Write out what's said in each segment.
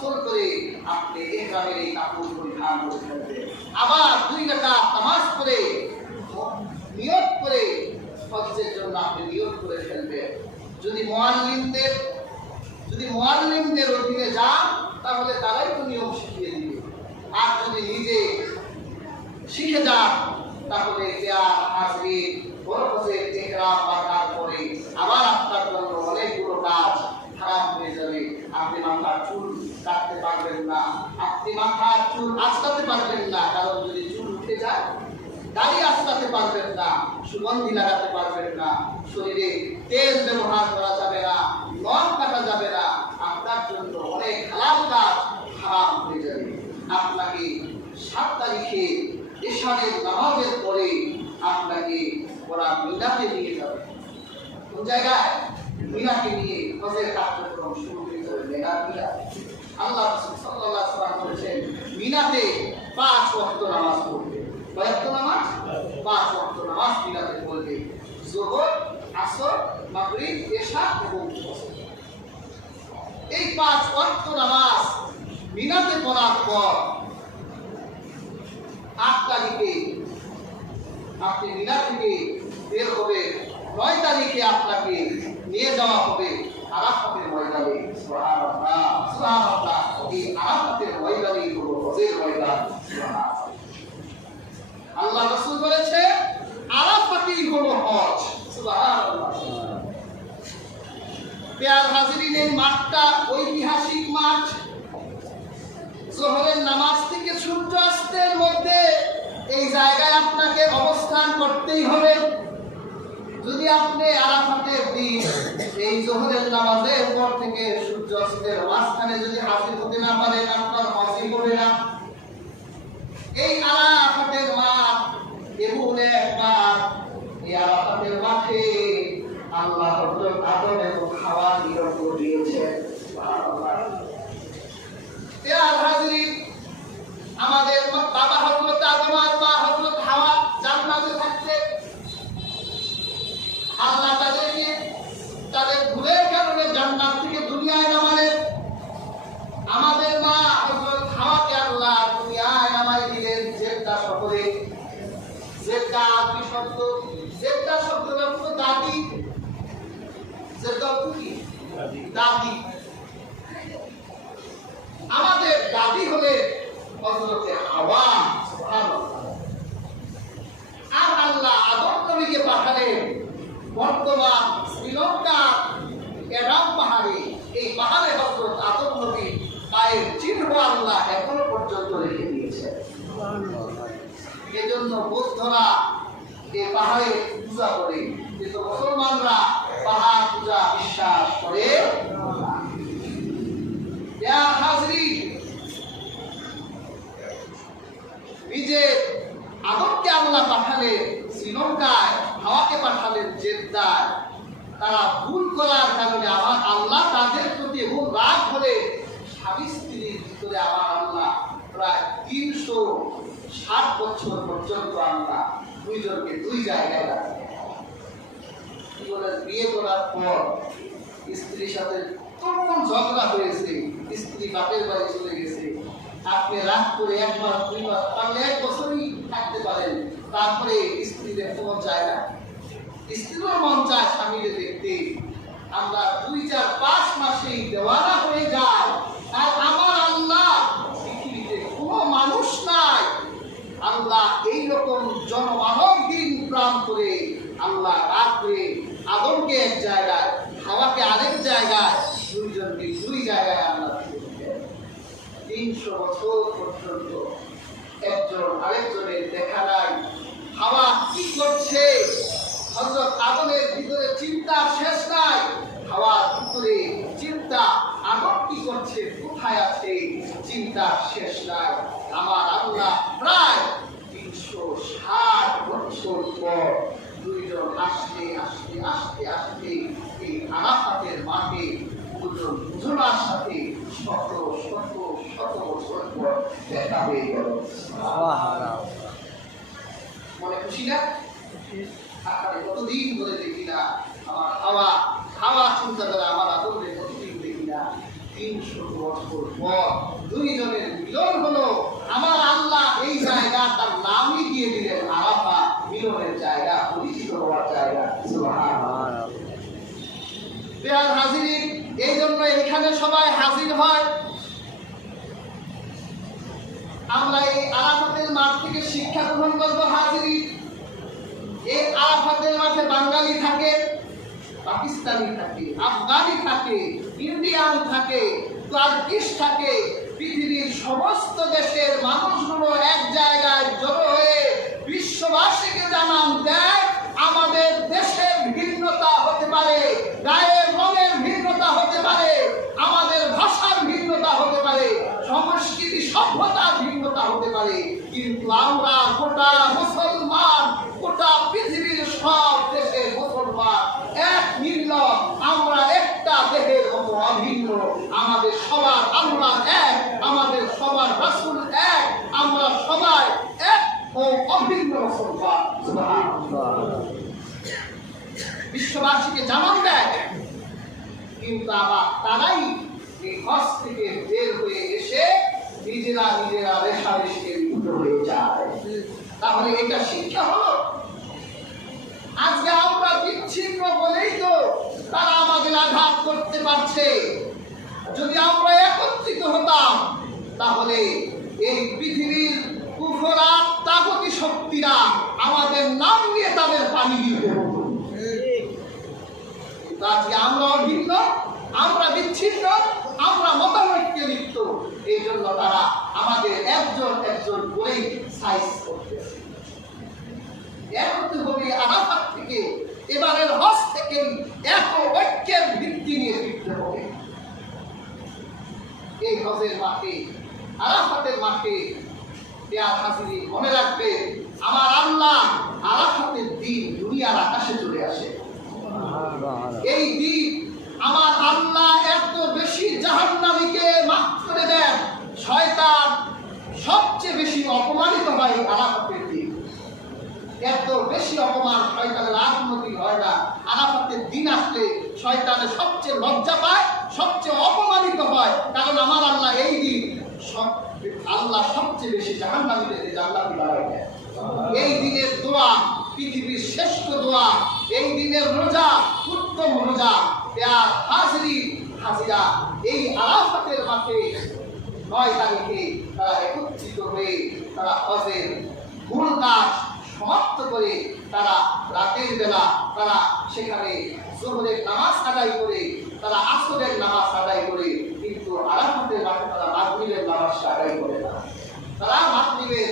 গোসল করে আপনি ইহরামের এই কাপড় পরিধান করে ফেলবেন। আবার 2 রাকাত নামাজ পড়ে নিয়ত করে হজ্জের জন্য আপনি নিয়ত করে ফেলবেন। যদি মুআল্লিমদের অধীনে যান তাহলে তারাই তো নিয়ম শিখিয়ে দিবে। আর যদি নিজে শিখে যান তাহলে হাজরিন বরকতের ইহরাম বাঁধার পরে আবার আপনার জন্য অনেকগুলো কাজ হারাম হয়ে যাবে। আপনি মাথার চুল কাটতে পারবেন না, আপনি মাথার চুল আঁচড়াতে পারবেন না, কারণ যদি চুল উঠে যায় দাড়ি আঁচড়াতে পারবেন না, সুগন্ধি লাগাতে পারবেন না, শরীরে তেল ব্যবহার করা যাবে না, নখ কাটা যাবে না। আপনার জন্য অনেক হালাল কাজ হারাম হয়ে যাবে। আপনাকে 7 তারিখে এশারের নামাজের পরে আপনাকে ওরা মিনাতে নিয়ে যাবে। কোন জায়গায়? মিনাকে নিয়ে হজের কার্যক্রম শুরু হয়ে যাবে। মিনা আল্লাহ রাসূল সাল্লাল্লাহু আলাইহি ওয়াসাল্লাম বলেছেন মিনাতে 5 ওয়াক্ত নামাজ পড়বে। কয় ওয়াক্ত নামাজ? 5 ওয়াক্ত নামাজ মিনাতে পড়বে। যোহর, আসর, মাগরিব, এশা এবং ফজর। এই 5 ওয়াক্ত নামাজ মিনাতে পড়ার পর 8 তারিখে আপনি মিনা থেকে বের হবে। 9 তারিখে আপনাকে নিয়ে যাওয়া হবে আরাফাতের ময়দানে। সুবহানাল্লাহ, সুবহানাল্লাহ। এই আরাফাতের ময়দানই হলো হজের ময়দান। আল্লাহ রাসূল বলেছে আরাফাতই হলো হজ। সুবহানাল্লাহ। প্রিয় হাজিরিন, এই মাঠটা ঐতিহাসিক মাঠ। যোহরের নামাজ থেকে সূর্যাস্তের মধ্যে এই জায়গায় আপনাকে অবস্থান করতেই হবে। যদি আপনি আরাফাতের দিন এই যোহরের নামাজের পর থেকে সূর্যাস্তের মাঝখানে যদি হাজির হতে না পারেন, আপনার হজই হবে না। এই আরাফাতের মাঠ এমন এক মাঠ, এই আরাফাতের মাঠে আল্লাহ হযরত আদম এবং হাওয়া নিয়োগ দিয়েছেন। আমাদের বাবা হযরত আদম আর মা হযরত হাওয়া জান্নাতে থাকতেন। আল্লাহ তাদেরকে তাদের ভুলের কারণে জান্নাত থেকে দুনিয়ায় নামালেন। আমাদের মা হযরত হাওয়াকে আল্লাহ দুনিয়ায় নামাই দিলেন জেদ্দা শহরে। জেদ্দা আরবি শব্দ, জেদ্দা শব্দটা হলো দাদি। জেদ্দা কি? দাদি। আমাদের দাদি হলে হযরতে হাওয়া। সুবহানাল্লাহ। আর আল্লাহ আদম নবীকে পাঠালেন বর্তমান শ্রীলঙ্কা এরাম পাহাড়ে। এই পাহাড়ে হযরত আদম নবী পায়ের চিহ্ন আল্লাহ এখনো পর্যন্ত রেখে দিয়েছেন। এজন্য বৌদ্ধরা এই পাহাড়ে পূজা করে, কিন্তু মুসলমানরা পাহাড় পূজা বিশ্বাস করে না। ইয়া হাজরিন, নিজে আদমকে আল্লাহ পাঠালেন শ্রীলঙ্কায়, হাওয়াকে পাঠালেন জেদ্দায়। তারা ভুল করার কারণে আমার আল্লাহ তাদের প্রতি এমন রাগ হলে স্বামী স্ত্রীর ভিতরে আমার আল্লাহ প্রায় 360 বছর পর্যন্ত আল্লাহ দুইজনকে 2 জায়গায় রাখেন। বিয়ে করার পর স্ত্রীর সাথে তখন ঝগড়া হয়েছে, স্ত্রী বাপের বাড়ি চলে গেছে। আপনি রাগ করে 1 বার 2 বার পারলে 1 বছরই থাকতে পারেন, তারপরে স্ত্রী দেখতে মন চায় না। স্ত্রীর মন চায় স্বামীকে দেখতে। আমরা 2, 4, 5 মাসেই দেওয়ানা হয়ে যায়। আর আমার আল্লাহ পৃথিবীতে কোনো মানুষ নাই, আল্লাহ এইরকম জনমানব দিন প্রাণ করে আল্লাহ রাত্রে আদমকে 1 জায়গায়, হাওয়াকে আরেক জায়গায়, দুইজনকে 2 জায়গায় আল্লাহ 300 বছর পর্যন্ত একজন আরেকজনের দেখা নাই। হাওয়া কি করছে হযরত আদমের ভিতরে চিন্তার শেষ নাই। হাওয়ার ভিতরে চিন্তা, আদম কি করছে, কোথায় আছে, চিন্তার শেষ নাই। আমার আল্লাহ প্রায় 360 বছর পর দুইজন আসতে আসতে আসতে আসতে এই আরাফাতের মাঠে দুজনার সাথে শত শত শত বছর পর দেখা হয়ে গেল। মনে খুশি না? আপনারা কতদিন ধরে দেখি না আমার হাওয়া চিন্তা করে আমার আদমকে কতদিন দেখি না। 300 বছর পর দুইজনের মিলন হলো। আমার আল্লাহ এই জায়গা তার নামই দিয়ে দিলেন আরাফা, মিলনের জায়গা, পরিচিত হওয়ার জায়গা। সুবহানাল্লাহ। প্রিয় হাজিরিন, এই জন্য এখানে সবাই হাজির হয়। আমরা এই আরাফাতের মাঠ থেকে শিক্ষা গ্রহণ করবো। হাজিরিন, এই আরাফাতের মাঠে বাঙালি থাকে, পাকিস্তানি থাকে, আফগানি থাকে, ইন্ডিয়ান থাকে, তুর্কিশ থাকে, পৃথিবীর সমস্ত দেশের মানুষগুলো এক জায়গায় জড়ো হয়ে বিশ্ববাসীকে জানান দেয় আমাদের দেশের ভিন্নতা হতে পারে, গায়ের রঙের ভিন্নতা হতে পারে, আমাদের ভাষার ভিন্নতা হতে পারে, সংস্কৃতি সভ্যতার ভিন্নতা হতে পারে, কিন্তু আমরা গোটা মুসলমান, গোটা পৃথিবীর সব দেশের মুসলমান এক মিল্লত, আমরা একটা দেহের মতো অভিন্ন। আমাদের সবার আল্লাহ এক, আমাদের সবার রাসূল এক, আমরা সবাই এক ও অভিন্ন মুসলমান। সুবহানাল্লাহ। বিশ্ববাসীকে জানান দেয়, কিন্তু আবার তারাই এই হজ থেকে বের হয়ে এসে নিজেরা রেশারেশিতে লিপ্ত হয়ে যায়। তাহলে এটা শিক্ষা হলো। আজকে আমরা বিচ্ছিন্ন বলেই তো তারা আমাদের আঘাত করতে পারছে। যদি আমরা একত্রিত হতাম তাহলে এই পৃথিবীর কুফরা তাগতি শক্তিরা আমাদের নাম নিয়ে তাদের পানি দিতে হতো। আজকে আমরা অভিন্ন, আমরা বিচ্ছিন্ন, আমরা মতানৈক্যে লিপ্ত। এই জন্য তারা আমাদের একজন একজন করেই সাইজ করতেছে। একত্র হবে আরাফাত থেকে, এবারের হজ থেকে এক ঐক্যের ভিত্তি নিয়ে লিখতে হবে। এই হজের মাঠে, আরাফাতের মাঠে হাজিরিন মনে রাখবে, আমার আল্লাহ আরাফাতের দিন দুনিয়ার আকাশে চলে আসে। এই দিন আমার আল্লাহ এত বেশি জাহান্নামীকে মাফ করে দেন, শয়তান সবচেয়ে বেশি অপমানিত হয় আরাফাতের দিন। এত বেশি অপমান শয়তানের রাজনৈতিক হয় না। আরাফাতের দিন আসলে শয়তানের সবচেয়ে লজ্জা পায়, সবচেয়ে অপমানিত হয়, কারণ আমার আল্লাহ এই দিন আল্লাহ সবচেয়ে বেশি জাহান্নামীদের জান্নাতি বানায় দেয়। এই দিনের দোয়া পৃথিবীর শ্রেষ্ঠ দোয়া, এই দিনের রোজা উত্তম রোজা। হাজিরা এই আরাফাতের মাঠে 9 তারিখে তারা একত্রিত হয়ে তারা হজের মূল কাজ সমাপ্ত করে তারা রাতের বেলা তারা সেখানে জোহরের নামাজ আদায় করে, তারা আসরের নামাজ আদায় করে, কিন্তু আরাফাতের মাঠে তারা মাগরিবের নামাজ আদায় করে না। তারা মাগরিবের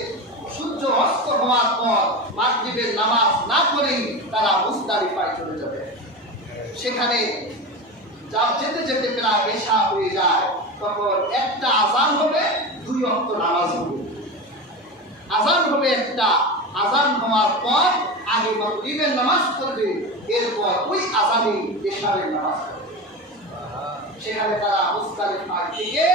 সূর্য অস্ত হওয়ার পর মাগরিবের নামাজ না করেই তারা মুজদালিফায় চলে যাবে। সেখানে যেতে যেতে প্রায় এশা হয়ে যায়, তখন একটা আজান হবে, 2 ওয়াক্ত নামাজ হবে। আজান হবে একটা, আজান হওয়ার পর আগে মাগরিবের নামাজ পড়বে, এরপর ওই আজানে এশারের নামাজ পড়বে। সেখানে তারা মুজদালিফা থেকে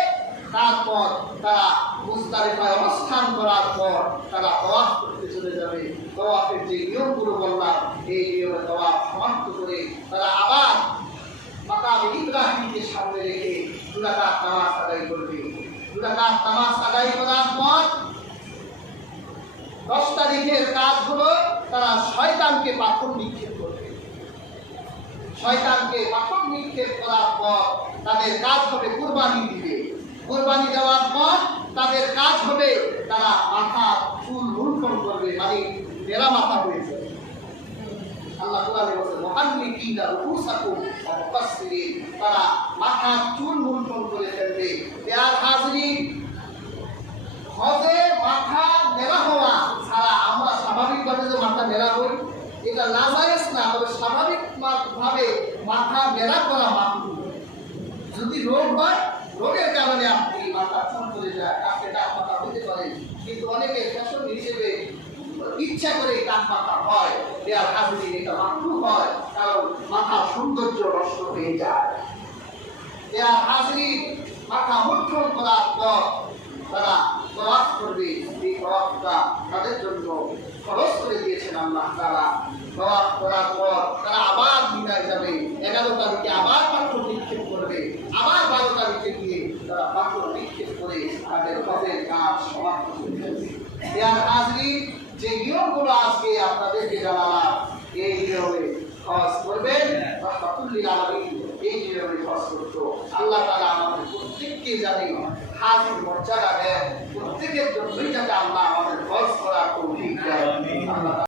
তারপর তারা মুজদালিফায় অবস্থান করার পর তারা তাওয়াফ করতে চলে যাবে। তাওয়াফের যে নিয়মগুলো বললাম, এই নিয়মে তাওয়াফ সমাপ্ত করে তারা আবার মাকামে ইব্রাহিমকে সামনে রেখে 2 রাকাত নামাজ আদায় করবে। 2 রাকাত নামাজ আদায় করার পর 10 তারিখের কাজ হলো তারা শয়তানকে পাথর নিক্ষেপ করবে। শয়তানকে পাথর নিক্ষেপ করার পর তাদের কাজ হবে কুরবানি দিবে। কুরবানি দেওয়ার পর তাদের কাজ হবে তারা মাথা চুল মুন্ডন করবে, মানে মেরা মাথা হয়ে যাবে। আল্লাহ কোরআনে বলেছে মুহাল্লিকিনা রুউসাকুম ওয়া মুকাসসিরিন, তারা মাথা চুল মুন্ডন করে ফেলবে। প্রিয় হাজিরিন, হজে মাথা মেরা হওয়া ছাড়া আমরা স্বাভাবিকভাবে যে মাথা মেরা হই এটা নাজায়েজ না, তবে স্বাভাবিকভাবে মাথা মেরা করা মাকরুহ। যদি রোগ হয়, রোগের কারণে আপনি মাথা চুল করে যায়, আপনি ডাক মাথা হতে পারেন, কিন্তু অনেকে ফ্যাশন হিসেবে ইচ্ছা করে ডাক মাথা হয়। প্রিয় হাজিরিন, এটা মাকরুহ হয়, কারণ মাথার সৌন্দর্য নষ্ট হয়ে যায়। প্রিয় হাজিরিন, মাথা মুন্ডন করার পর তারা তাওয়াফ করবে। এই তাওয়াফটা তাদের জন্য খরচ করে দিয়েছেন আল্লাহ তাআলা। সওয়াব করার পর তারা আবার বিদায় যাবে। 11 তারিখে আবার পাথর নিক্ষেপ করবে, আবার 12 তারিখে গিয়ে তারা পাথর নিক্ষেপ করে তাদের হজের কাজ সমাপ্ত করে ফেলবে। ইয়ার হাজরিন, যে নিয়মগুলো আজকে আপনাদেরকে জানালাম, এই নিয়মে হজ করবেন, রাহমাতুল্লিল আলামিন এই নিয়মে হজ করতো। আল্লাহ তাআলা আমাদের প্রত্যেককে জানি হাজির মর্যাদা দেন, প্রত্যেকের জন্যই যাতে আল্লাহ আমাদের হজ করার তৌফিক দেন। আল্লাহ